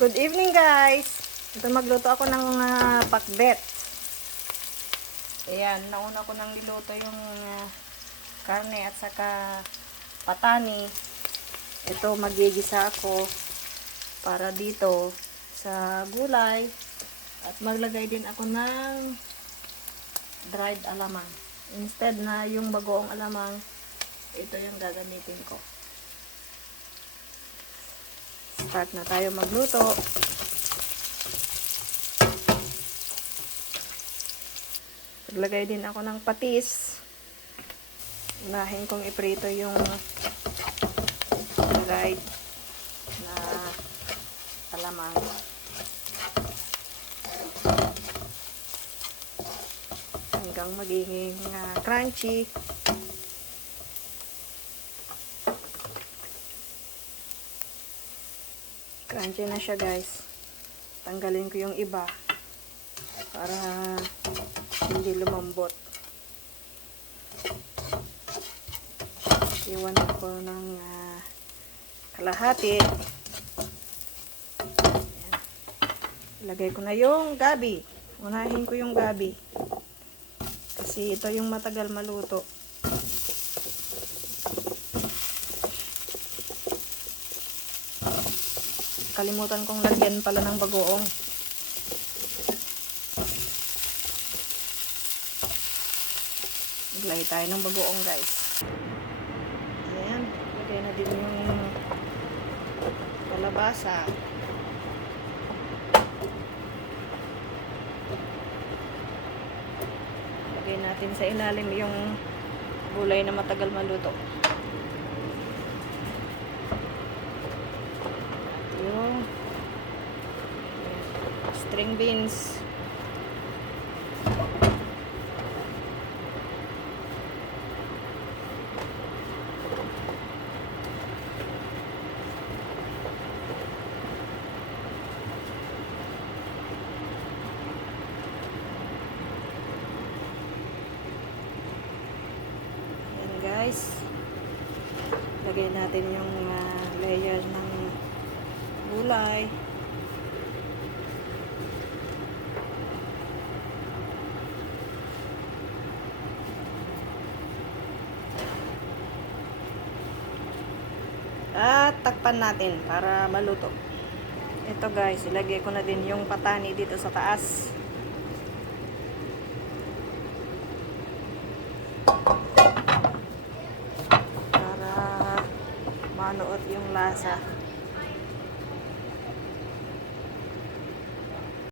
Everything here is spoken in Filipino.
Good evening guys! Ito magluto ako ng pakbet. Ayan, nauna ko nang niluto yung karne at saka patani. Ito magigisa ako para dito sa gulay. At maglagay din ako ng dried alamang. Instead na yung bagoong alamang, ito yung gagamitin ko. Start na tayo magluto. Paglagay din ako ng patis. Unahin kong iprito yung dried na alamang. Hanggang magiging crunchy. Crunchy na siya guys. Tanggalin ko yung iba para hindi lumambot. Iwan ko ng kalahati. Ayan. Ilagay ko na yung gabi. Unahin ko yung gabi. Kasi ito yung matagal maluto. Kalimutan kong lagyan pala ng bagoong. Maglagay tayo ng bagoong guys. Ayan. Lagay na din yung kalabasa. Lagay natin sa ilalim yung gulay na matagal maluto. Yung string beans. Ayan guys. Lagay natin yung layer ng gulay. At takpan natin para maluto. Ito guys, ilagay ko na din yung patani dito sa taas. Para manuot yung lasa.